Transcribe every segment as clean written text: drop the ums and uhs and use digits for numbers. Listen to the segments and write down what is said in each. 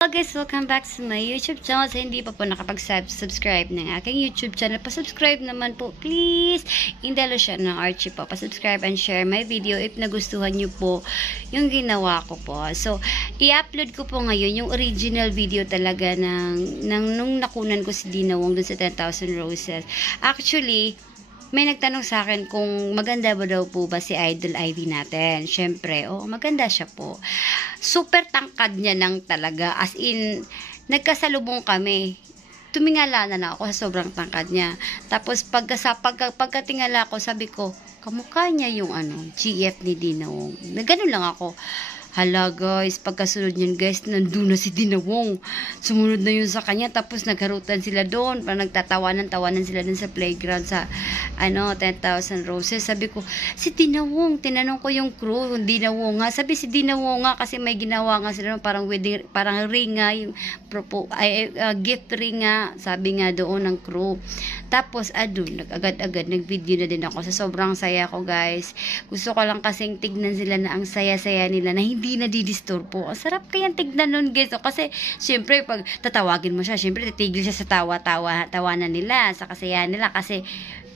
Hello guys, welcome back to my YouTube channel. Sa hindi pa po nakapag-subscribe ng aking YouTube channel, pa-subscribe naman po please. Indalo siya ng Archie po. Pa-subscribe and share my video if nagustuhan nyo po yung ginawa ko po. So, i-upload ko po ngayon yung original video talaga nung nakunan ko si Dina Wong dun sa 10,000 Roses. Actually, may nagtanong sa akin kung maganda ba daw po ba si Idol Ivy natin. Syempre, maganda siya po. Super tangkad niya lang talaga. As in, nagkasalubong kami. Tumingala na ako sa sobrang tangkad niya. Tapos, pagkatingala ko, sabi ko, kamukha niya yung GF ni Dina Wong. Ganun lang ako. Hala guys, pagkasunod niyan guys, nandun na si Dina Wong. Sumunod na yun sa kanya, tapos nagharutan sila doon. Parang nagtatawanan sila doon sa playground sa 10,000 Roses. Sabi ko, si Dina Wong, tinanong ko yung crew, Dina Wong nga. Sabi si Dina Wong nga, kasi may ginawa nga sila, parang wedding, parang ring nga, yung gift ring nga, sabi nga doon ng crew. Tapos, agad-agad, nag-video na din ako. Sa sobrang saya ko guys. Gusto ko lang kasing tignan sila na ang saya-saya nila, na hindi nadidisturbo. Ang sarap kayang tignan nun guys. Kasi, syempre, pag tatawagin mo siya, syempre, titigil siya sa tawanan nila, sa kasayahan nila. Kasi,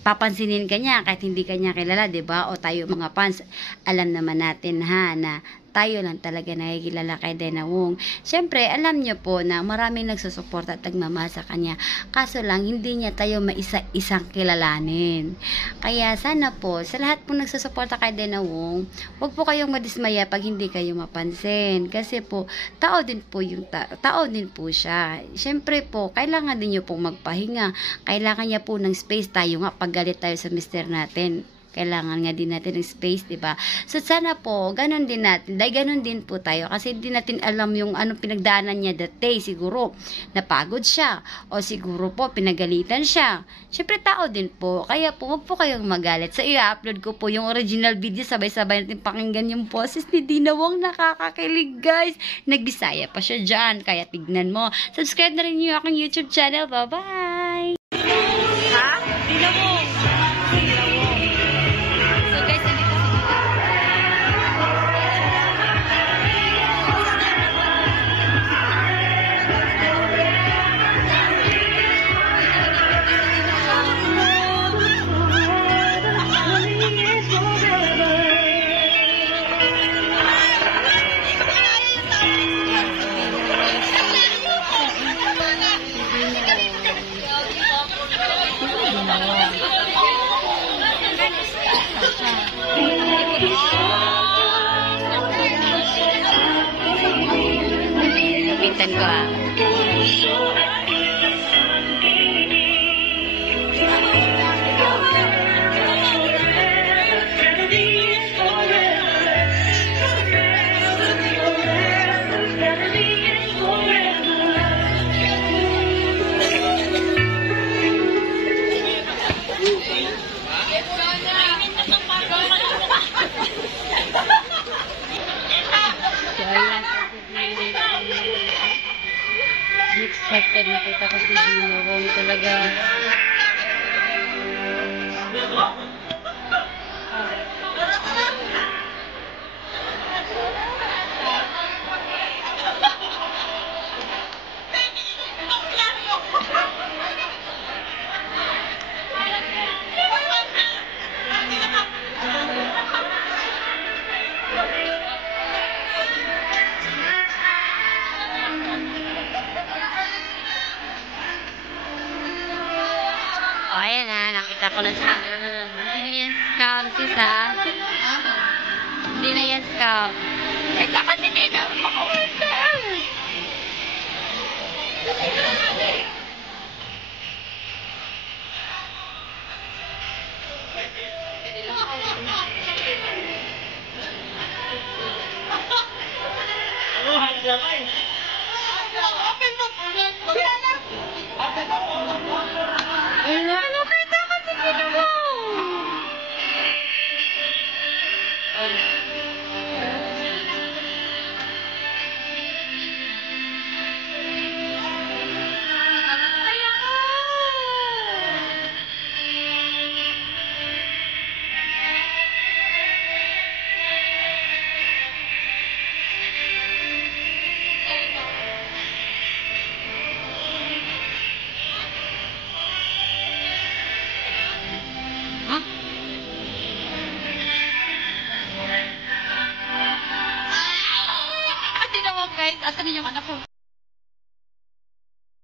papansinin ka niya kahit hindi ka niya kilala, 'di ba? O tayo mga fans, alam naman natin na tayo lang talaga nakikilala kay Dina Wong. Siyempre, alam niyo po na maraming nagsusuporta at nagmamahal sa kanya. Kaso lang, hindi niya tayo maisa-isang kilalanin. Kaya sana po, sa lahat po nagsusuporta kay Dina Wong, huwag po kayong madismaya pag hindi kayo mapansin. Kasi po, tao din po siya. Siyempre po, kailangan din niyo pong magpahinga. Kailangan niya po ng space. Tayo nga, pag galit tayo sa mister natin, kailangan nga din natin ng space, diba? So, sana po, ganun din natin. Dahil ganun din po tayo. Kasi hindi natin alam yung anong pinagdaanan niya that day. Siguro, napagod siya. O siguro po, pinagalitan siya. Siyempre, tao din po. Kaya po, huwag po kayong magalit. So, i-upload ko po yung original video. Sabay-sabay natin pakinggan yung boses ni Dina Wong. Nakakakilig, guys. Nagbisaya pa siya dyan. Kaya tignan mo. Subscribe na rin yung aking YouTube channel. Bye-bye! Ha? Dina Wong! Pintan ko Expected nakita ko si Dina Wong talaga. Ayan na, nakita ko na siya. Hindi na yan scam, tita. Hindi na yan scam. Ito kasi hindi na makawala. Nakita ka si Dina Wong. Alright, asan yung anak ko?